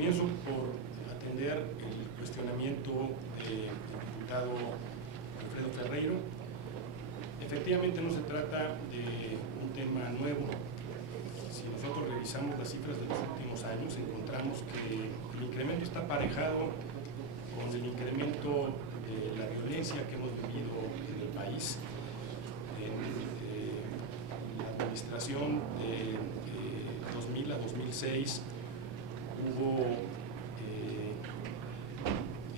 Comienzo por atender el cuestionamiento del diputado Alfredo Ferreiro. Efectivamente no se trata de un tema nuevo. Si nosotros revisamos las cifras de los últimos años, encontramos que el incremento está aparejado con el incremento de la violencia que hemos vivido en el país. En la administración de 2000 a 2006 hubo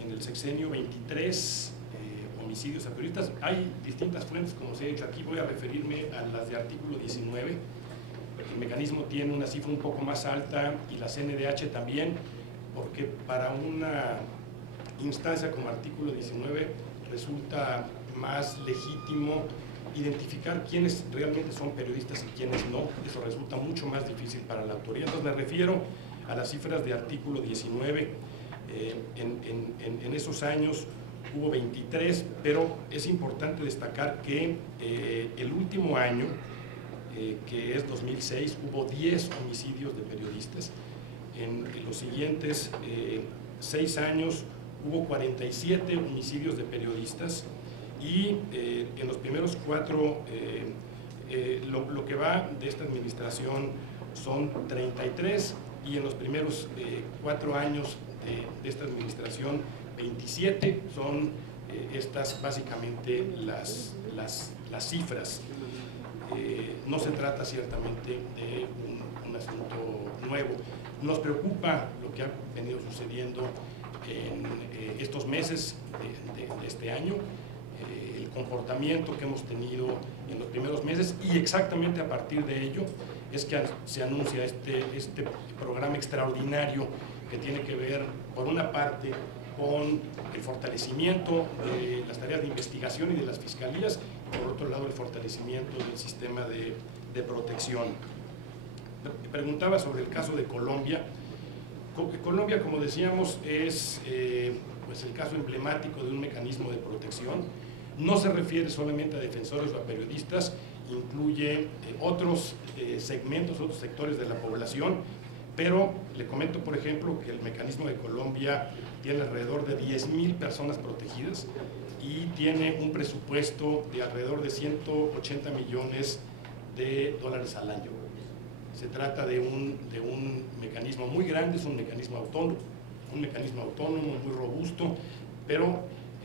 en el sexenio 23 homicidios a periodistas. Hay distintas fuentes, como se ha dicho aquí, voy a referirme a las de artículo 19. El mecanismo tiene una cifra un poco más alta y la CNDH también, porque para una instancia como artículo 19 resulta más legítimo identificar quiénes realmente son periodistas y quiénes no. Eso resulta mucho más difícil para la autoridad. Entonces me refiero a las cifras de artículo 19. En esos años hubo 23, pero es importante destacar que el último año, que es 2006, hubo 10 homicidios de periodistas. En los siguientes 6 años hubo 47 homicidios de periodistas y en los primeros 4, lo que va de esta administración son 33 y en los primeros 4 años de esta administración 27 son estas básicamente las cifras. No se trata ciertamente de un asunto nuevo. Nos preocupa lo que ha venido sucediendo en estos meses de este año, el comportamiento que hemos tenido en los primeros meses, y exactamente a partir de ello es que se anuncia este programa extraordinario que tiene que ver, por una parte, con el fortalecimiento de las tareas de investigación y de las fiscalías, y por otro lado el fortalecimiento del sistema de protección. Preguntaba sobre el caso de Colombia. Colombia, como decíamos, es pues el caso emblemático de un mecanismo de protección. No se refiere solamente a defensores o a periodistas, incluye otros segmentos, otros sectores de la población, pero le comento, por ejemplo, que el mecanismo de Colombia tiene alrededor de 10,000 personas protegidas y tiene un presupuesto de alrededor de 180 millones de dólares al año. Se trata de un mecanismo muy grande, es un mecanismo autónomo, muy robusto, pero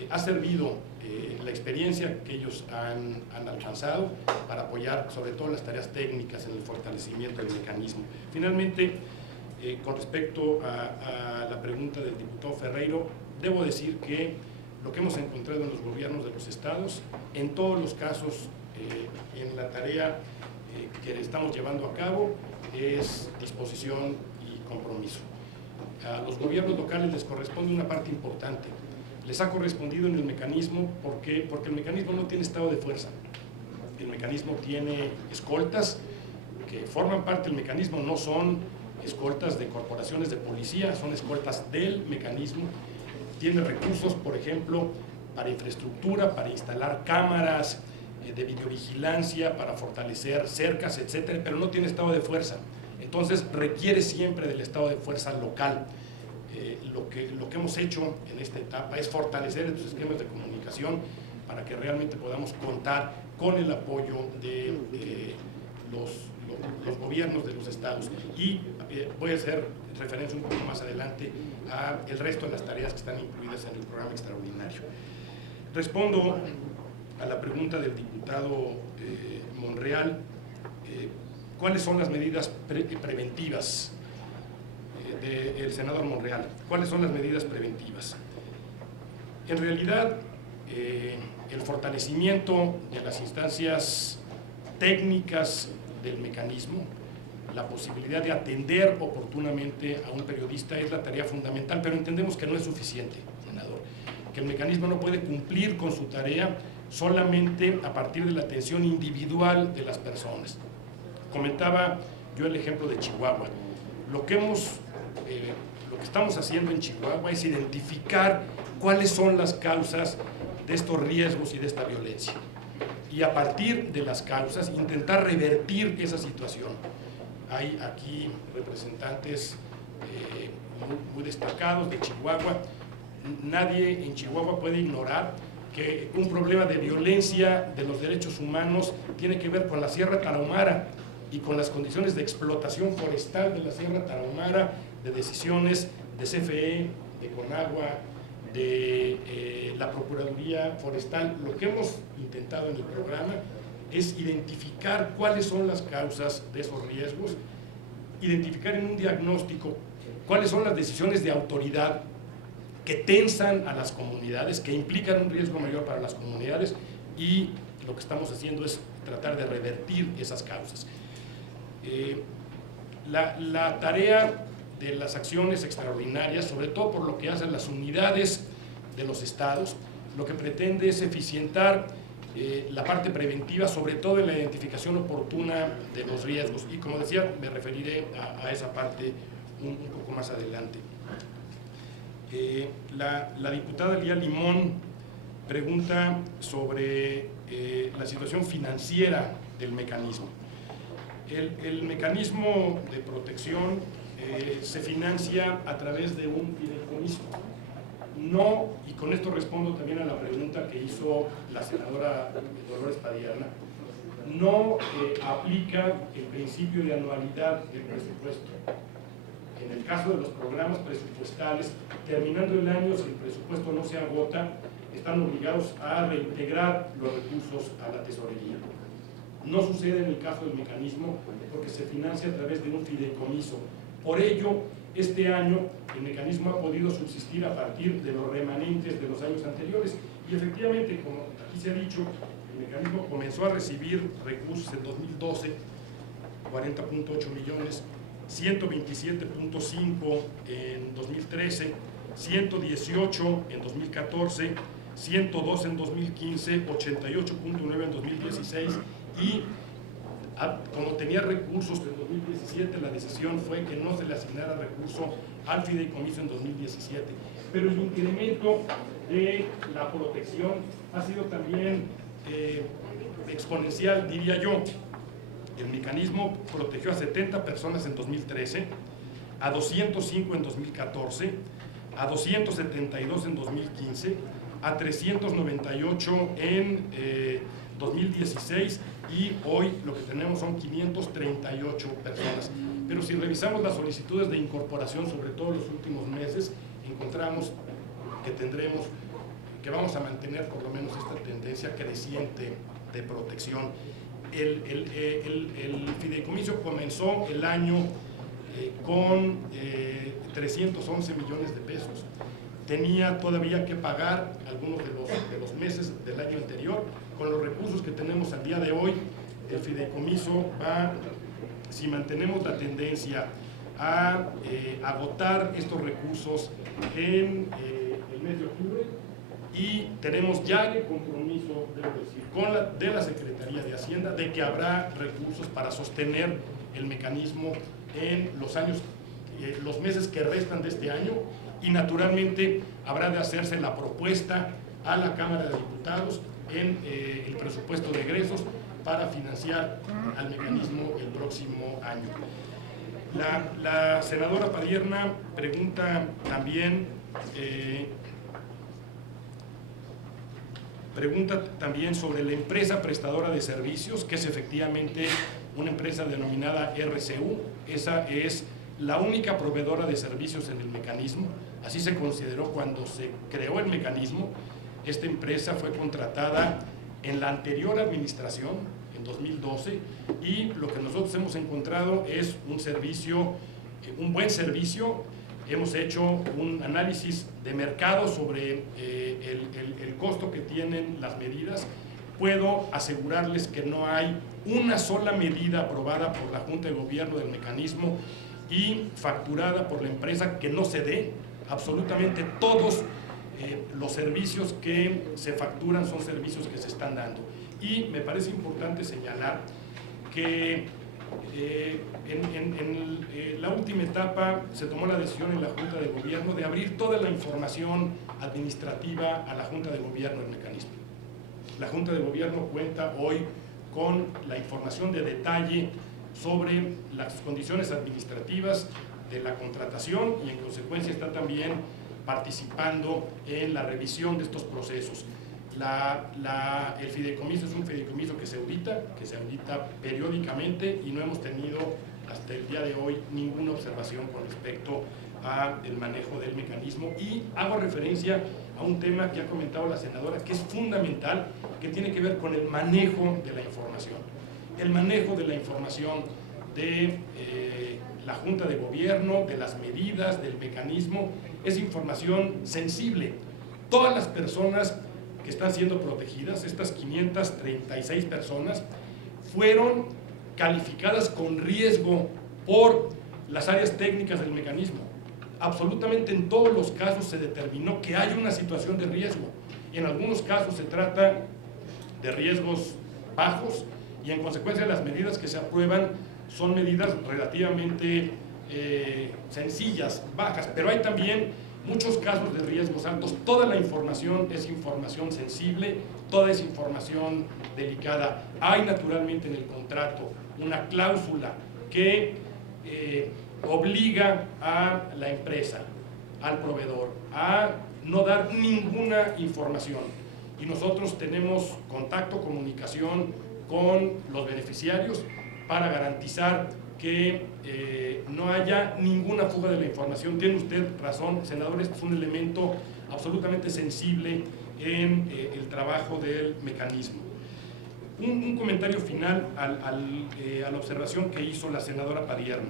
ha servido la experiencia que ellos han alcanzado para apoyar sobre todo las tareas técnicas en el fortalecimiento del mecanismo. Finalmente, con respecto a la pregunta del diputado Ferreiro, debo decir que lo que hemos encontrado en los gobiernos de los estados, en todos los casos, en la tarea que estamos llevando a cabo, es disposición y compromiso. A los gobiernos locales les corresponde una parte importante. Les ha correspondido en el mecanismo porque el mecanismo no tiene estado de fuerza. El mecanismo tiene escoltas que forman parte del mecanismo, no son escoltas de corporaciones de policía, son escoltas del mecanismo. Tiene recursos, por ejemplo, para infraestructura, para instalar cámaras de videovigilancia, para fortalecer cercas, etcétera, pero no tiene estado de fuerza. Entonces requiere siempre del estado de fuerza local. Lo que hemos hecho en esta etapa es fortalecer estos esquemas de comunicación para que realmente podamos contar con el apoyo de los gobiernos de los estados. Y voy a hacer referencia un poco más adelante al resto de las tareas que están incluidas en el programa extraordinario. Respondo a la pregunta del diputado Monreal, ¿cuáles son las medidas preventivas del senador Monreal? ¿Cuáles son las medidas preventivas? En realidad, el fortalecimiento de las instancias técnicas del mecanismo, la posibilidad de atender oportunamente a un periodista es la tarea fundamental, pero entendemos que no es suficiente, senador, que el mecanismo no puede cumplir con su tarea solamente a partir de la atención individual de las personas. Comentaba yo el ejemplo de Chihuahua. Lo que estamos haciendo en Chihuahua es identificar cuáles son las causas de estos riesgos y de esta violencia. Y a partir de las causas, intentar revertir esa situación. Hay aquí representantes muy destacados de Chihuahua. Nadie en Chihuahua puede ignorar que un problema de violencia de los derechos humanos tiene que ver con la Sierra Tarahumara y con las condiciones de explotación forestal de la Sierra Tarahumara, de decisiones de CFE, de Conagua, de la Procuraduría Forestal. Lo que hemos intentado en el programa es identificar cuáles son las causas de esos riesgos, identificar en un diagnóstico cuáles son las decisiones de autoridad que tensan a las comunidades, que implican un riesgo mayor para las comunidades, y lo que estamos haciendo es tratar de revertir esas causas. La tarea de las acciones extraordinarias, sobre todo por lo que hacen las unidades de los estados, lo que pretende es eficientar la parte preventiva, sobre todo en la identificación oportuna de los riesgos, y como decía, me referiré a esa parte un poco más adelante. La diputada Lía Limón pregunta sobre la situación financiera del mecanismo. El mecanismo de protección se financia a través de un fideicomiso. No, y con esto respondo también a la pregunta que hizo la senadora Dolores Padierna, no aplica el principio de anualidad del presupuesto. En el caso de los programas presupuestales, terminando el año, si el presupuesto no se agota, están obligados a reintegrar los recursos a la tesorería. No sucede en el caso del mecanismo porque se financia a través de un fideicomiso. Por ello, este año el mecanismo ha podido subsistir a partir de los remanentes de los años anteriores, y efectivamente, como aquí se ha dicho, el mecanismo comenzó a recibir recursos en 2012, 40.8 millones, 127.5 en 2013, 118 en 2014, 102 en 2015, 88.9 en 2016, y como tenía recursos en 2017, la decisión fue que no se le asignara recurso al fideicomiso en 2017. Pero el incremento de la protección ha sido también exponencial, diría yo. El mecanismo protegió a 70 personas en 2013, a 205 en 2014, a 272 en 2015, a 398 en 2016, y hoy lo que tenemos son 538 personas. Pero si revisamos las solicitudes de incorporación, sobre todo en los últimos meses, encontramos que vamos a mantener por lo menos esta tendencia creciente de protección. El fideicomiso comenzó el año con 311 millones de pesos. Tenía todavía que pagar algunos de los meses del año anterior. Con los recursos que tenemos al día de hoy, el fideicomiso va, si mantenemos la tendencia a agotar estos recursos en el mes de octubre, y tenemos ya el compromiso, debo decir, de la Secretaría de Hacienda, de que habrá recursos para sostener el mecanismo en los meses que restan de este año, y naturalmente habrá de hacerse la propuesta a la Cámara de Diputados en el presupuesto de egresos para financiar al mecanismo el próximo año. La senadora Padierna pregunta también sobre la empresa prestadora de servicios, que es efectivamente una empresa denominada RCU. Esa es la única proveedora de servicios en el mecanismo. Así se consideró cuando se creó el mecanismo. Esta empresa fue contratada en la anterior administración, en 2012, y lo que nosotros hemos encontrado es un buen servicio. Hemos hecho un análisis de mercado sobre el costo que tienen las medidas. Puedo asegurarles que no hay una sola medida aprobada por la Junta de Gobierno del mecanismo y facturada por la empresa que no se dé. Absolutamente todos los servicios que se facturan son servicios que se están dando. Y me parece importante señalar que en la última etapa se tomó la decisión en la Junta de Gobierno de abrir toda la información administrativa a la Junta de Gobierno del mecanismo. La Junta de Gobierno cuenta hoy con la información de detalle sobre las condiciones administrativas de la contratación y en consecuencia está también participando en la revisión de estos procesos. El fideicomiso es un fideicomiso que se audita periódicamente y no hemos tenido hasta el día de hoy ninguna observación con respecto al manejo del mecanismo. Y hago referencia a un tema que ha comentado la senadora, que es fundamental, que tiene que ver con el manejo de la información. El manejo de la información de la Junta de Gobierno, de las medidas, del mecanismo, es información sensible. Todas las personas que están siendo protegidas, estas 536 personas, fueron calificadas con riesgo por las áreas técnicas del mecanismo. Absolutamente en todos los casos se determinó que hay una situación de riesgo. En algunos casos se trata de riesgos bajos y en consecuencia las medidas que se aprueban son medidas relativamente sencillas, bajas, pero hay también muchos casos de riesgos altos. Toda la información es información sensible, toda es información delicada. Hay naturalmente en el contrato una cláusula que obliga a la empresa, al proveedor, a no dar ninguna información. Y nosotros tenemos contacto, comunicación con los beneficiarios para garantizar que no haya ninguna fuga de la información. Tiene usted razón, senador, este es un elemento absolutamente sensible en el trabajo del mecanismo. Un comentario final a la observación que hizo la senadora Padierna.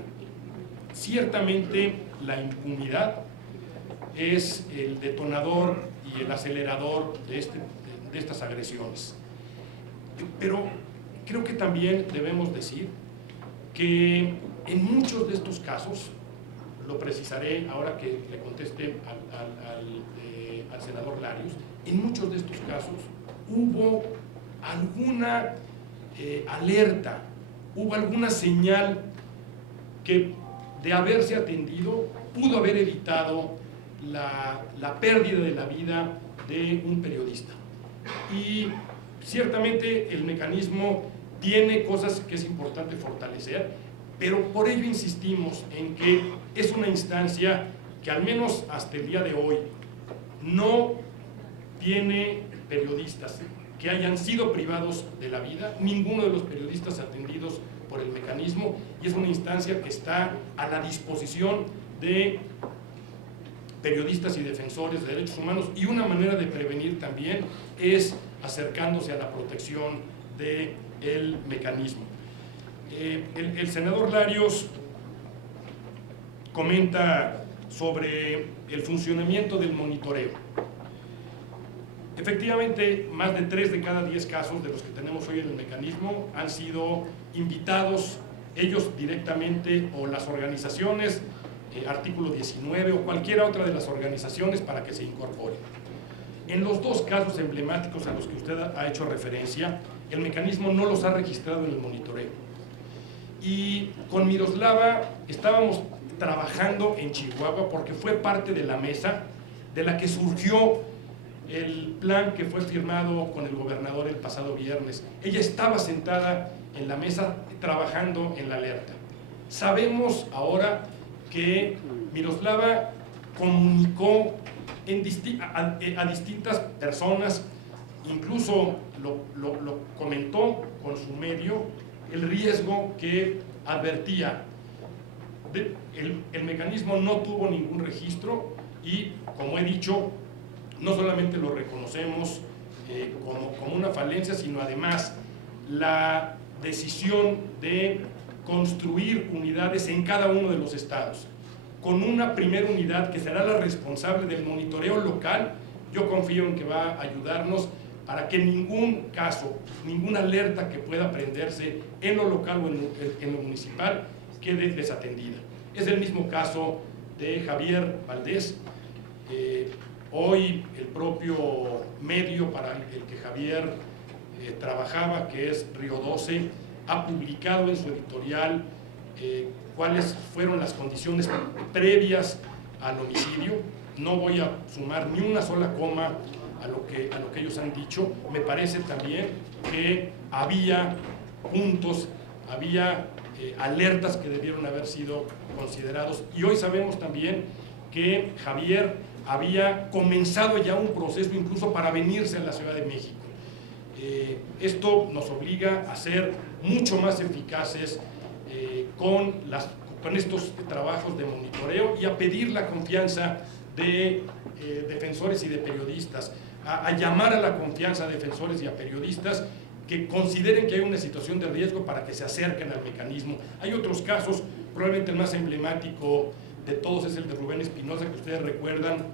Ciertamente la impunidad es el detonador y el acelerador de estas agresiones. Pero creo que también debemos decir que en muchos de estos casos, lo precisaré ahora que le conteste al senador Larios, en muchos de estos casos hubo alguna alerta, hubo alguna señal que de haberse atendido pudo haber evitado la pérdida de la vida de un periodista. Y ciertamente el mecanismo tiene cosas que es importante fortalecer, pero por ello insistimos en que es una instancia que al menos hasta el día de hoy no tiene periodistas que hayan sido privados de la vida, ninguno de los periodistas atendidos por el mecanismo, y es una instancia que está a la disposición de periodistas y defensores de derechos humanos, y una manera de prevenir también es acercándose a la protección del mecanismo. El senador Larios comenta sobre el funcionamiento del monitoreo. Efectivamente, más de 3 de cada 10 casos de los que tenemos hoy en el mecanismo han sido invitados ellos directamente o las organizaciones, artículo 19 o cualquier otra de las organizaciones para que se incorporen. En los 2 casos emblemáticos a los que usted ha hecho referencia, el mecanismo no los ha registrado en el monitoreo. Y con Miroslava estábamos trabajando en Chihuahua porque fue parte de la mesa de la que surgió el plan que fue firmado con el gobernador el pasado viernes. Ella estaba sentada en la mesa trabajando en la alerta. Sabemos ahora que Miroslava comunicó a distintas personas, incluso lo comentó con su medio, el riesgo que advertía. El mecanismo no tuvo ningún registro y, como he dicho, no solamente lo reconocemos como una falencia, sino además la decisión de construir unidades en cada uno de los estados, con una primera unidad que será la responsable del monitoreo local. Yo confío en que va a ayudarnos para que ningún caso, ninguna alerta que pueda prenderse en lo local o en lo municipal quede desatendida. Es el mismo caso de Javier Valdés. Hoy el propio medio para el que Javier trabajaba, que es Río 12, ha publicado en su editorial cuáles fueron las condiciones previas al homicidio. No voy a sumar ni una sola coma a lo que ellos han dicho. Me parece también que había puntos, había alertas que debieron haber sido considerados. Y hoy sabemos también que Javier había comenzado ya un proceso incluso para venirse a la Ciudad de México. Esto nos obliga a ser mucho más eficaces con estos trabajos de monitoreo y a pedir la confianza de defensores y de periodistas, a llamar a la confianza a defensores y a periodistas que consideren que hay una situación de riesgo para que se acerquen al mecanismo. Hay otros casos, probablemente el más emblemático de todos es el de Rubén Espinosa, que ustedes recuerdan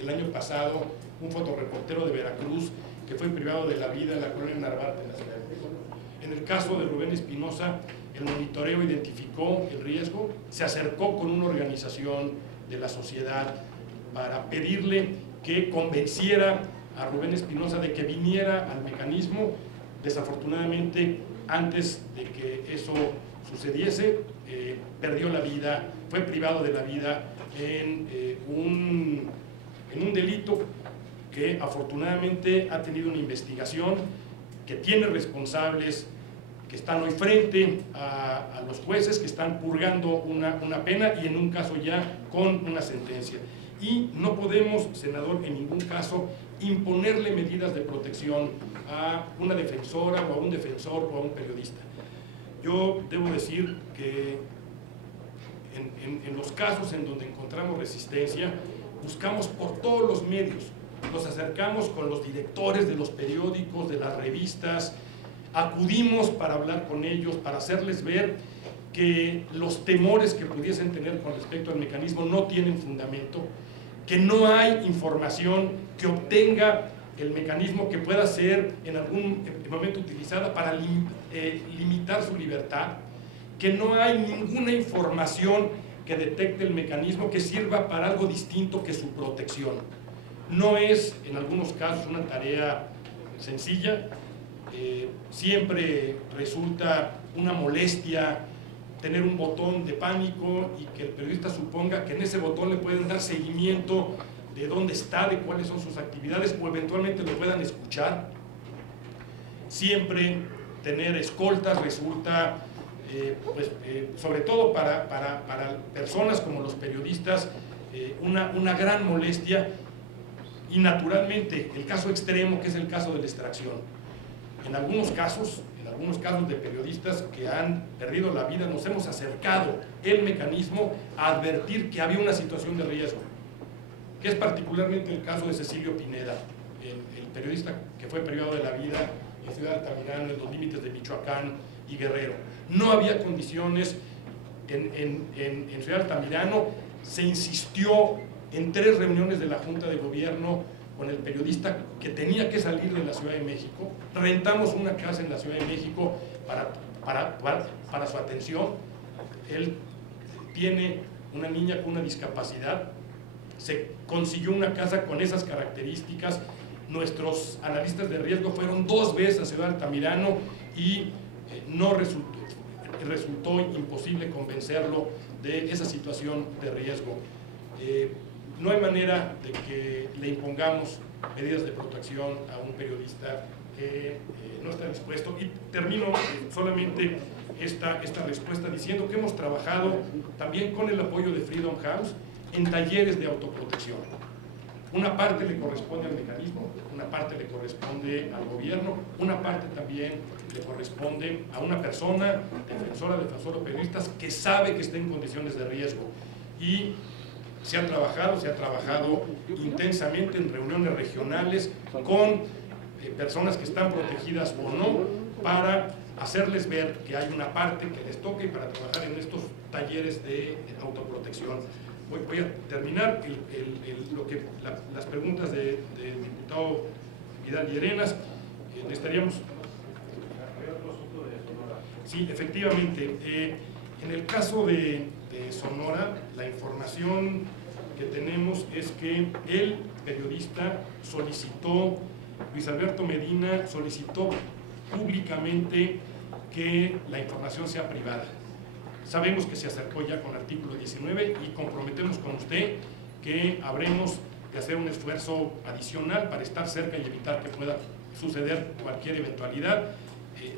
el año pasado, un fotoreportero de Veracruz que fue privado de la vida en la colonia Narvarte, en la Ciudad de México. En el caso de Rubén Espinosa, el monitoreo identificó el riesgo, se acercó con una organización de la sociedad para pedirle que convenciera a Rubén Espinosa de que viniera al mecanismo. Desafortunadamente, antes de que eso sucediese, perdió la vida, fue privado de la vida en un delito que afortunadamente ha tenido una investigación, que tiene responsables que están hoy frente a los jueces, que están purgando una pena y en un caso ya con una sentencia. Y no podemos, senador, en ningún caso imponerle medidas de protección a una defensora o a un defensor o a un periodista. Yo debo decir que en los casos en donde encontramos resistencia, buscamos por todos los medios, nos acercamos con los directores de los periódicos, de las revistas, acudimos para hablar con ellos, para hacerles ver que los temores que pudiesen tener con respecto al mecanismo no tienen fundamento, que no hay información que obtenga el mecanismo que pueda ser en algún momento utilizada para limitar su libertad, que no hay ninguna información que detecte el mecanismo que sirva para algo distinto que su protección. No es, en algunos casos, una tarea sencilla, siempre resulta una molestia tener un botón de pánico y que el periodista suponga que en ese botón le pueden dar seguimiento de dónde está, de cuáles son sus actividades, o eventualmente lo puedan escuchar. Siempre tener escoltas resulta, sobre todo para personas como los periodistas, una gran molestia. Y naturalmente, el caso extremo, que es el caso de la extracción. En algunos casos de periodistas que han perdido la vida, nos hemos acercado el mecanismo a advertir que había una situación de riesgo, que es particularmente el caso de Cecilio Pineda, el periodista que fue privado de la vida en Ciudad Altamirano, en los límites de Michoacán y Guerrero. No había condiciones en Ciudad Altamirano, se insistió en 3 reuniones de la Junta de Gobierno con el periodista que tenía que salir de la Ciudad de México. Rentamos una casa en la Ciudad de México para su atención. Él tiene una niña con una discapacidad, se consiguió una casa con esas características. Nuestros analistas de riesgo fueron 2 veces a Ciudad Altamirano y no resultó imposible convencerlo de esa situación de riesgo. No hay manera de que le impongamos medidas de protección a un periodista que no está dispuesto. Y termino solamente esta respuesta diciendo que hemos trabajado también con el apoyo de Freedom House en talleres de autoprotección. Una parte le corresponde al mecanismo, una parte le corresponde al gobierno, una parte también le corresponde a una persona, defensor o periodistas que sabe que está en condiciones de riesgo. Y se ha trabajado intensamente en reuniones regionales con personas que están protegidas o no, para hacerles ver que hay una parte que les toca y para trabajar en estos talleres de autoprotección. Voy a terminar las preguntas del diputado Vidal y Arenas. Necesitaríamos... Sí, efectivamente. En el caso de Sonora, la información que tenemos es que el periodista Luis Alberto Medina solicitó públicamente que la información sea privada. Sabemos que se acercó ya con el artículo 19 y comprometemos con usted que habremos de hacer un esfuerzo adicional para estar cerca y evitar que pueda suceder cualquier eventualidad.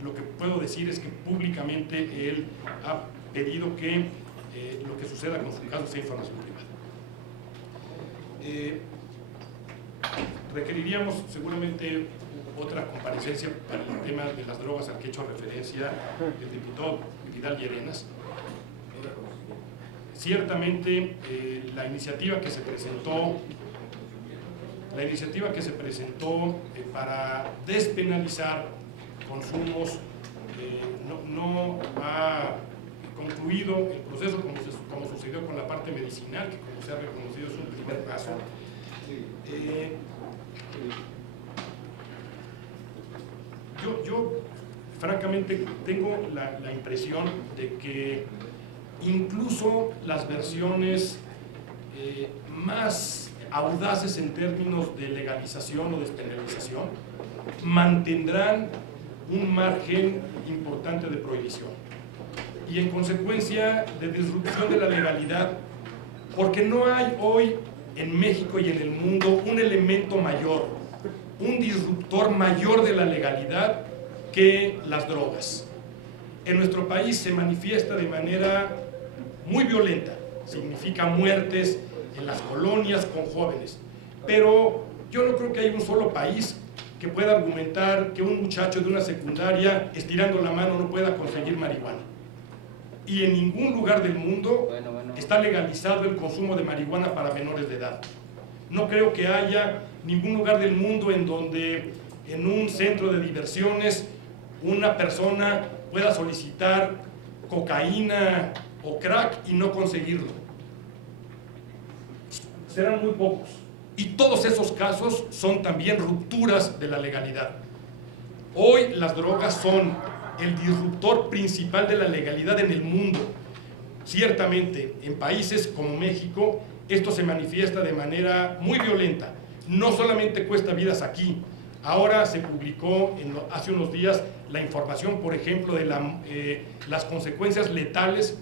lo que puedo decir es que públicamente él ha pedido que lo que suceda con su caso sea información privada. Requeriríamos seguramente otra comparecencia para el tema de las drogas al que ha hecho referencia el diputado Vidal Llerenas. Ciertamente la iniciativa que se presentó para despenalizar consumos no ha concluido el proceso como sucedió con la parte medicinal, que como se ha reconocido es un primer paso. Yo francamente tengo la impresión de que incluso las versiones más audaces en términos de legalización o despenalización mantendrán un margen importante de prohibición y en consecuencia de disrupción de la legalidad, porque no hay hoy en México y en el mundo un elemento mayor, un disruptor mayor de la legalidad que las drogas. En nuestro país se manifiesta de manera muy violenta, significa muertes en las colonias con jóvenes, pero yo no creo que haya un solo país que pueda argumentar que un muchacho de una secundaria estirando la mano no pueda conseguir marihuana. Y en ningún lugar del mundo está legalizado el consumo de marihuana para menores de edad. No creo que haya ningún lugar del mundo en donde en un centro de diversiones una persona pueda solicitar cocaína o crack y no conseguirlo. Serán muy pocos. Y todos esos casos son también rupturas de la legalidad. Hoy las drogas son el disruptor principal de la legalidad en el mundo. Ciertamente, en países como México, esto se manifiesta de manera muy violenta. No solamente cuesta vidas aquí. Ahora se publicó hace unos días la información, por ejemplo, de las consecuencias letales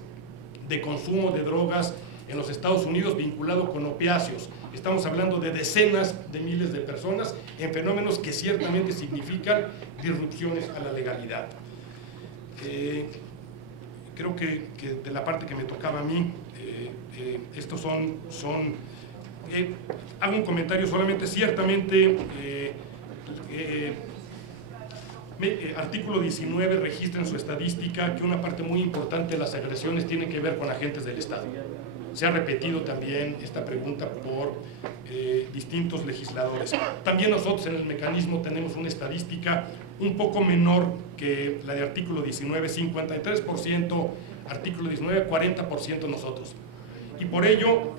de consumo de drogas en los Estados Unidos vinculado con opiáceos. Estamos hablando de decenas de miles de personas en fenómenos que ciertamente significan disrupciones a la legalidad. Creo que de la parte que me tocaba a mí, estos hago un comentario solamente, ciertamente artículo 19 registra en su estadística que una parte muy importante de las agresiones tiene que ver con agentes del Estado. Se ha repetido también esta pregunta por distintos legisladores. También nosotros en el mecanismo tenemos una estadística un poco menor que la de artículo 19, 53%, artículo 19, 40% nosotros. Y por ello,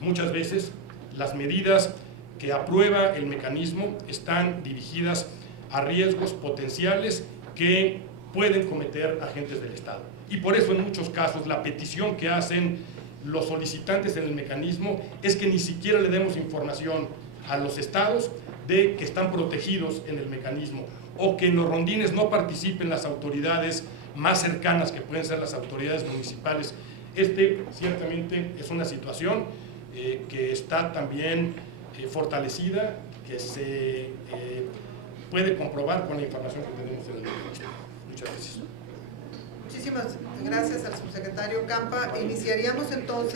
muchas veces, las medidas que aprueba el mecanismo están dirigidas a riesgos potenciales que pueden cometer agentes del Estado. Y por eso en muchos casos la petición que hacen los solicitantes en el mecanismo es que ni siquiera le demos información a los estados de que están protegidos en el mecanismo o que en los rondines no participen las autoridades más cercanas, que pueden ser las autoridades municipales. Ciertamente es una situación que está también fortalecida, que se puede comprobar con la información que tenemos en el mecanismo. Muchas gracias. Muchísimas gracias al subsecretario Campa. Iniciaríamos entonces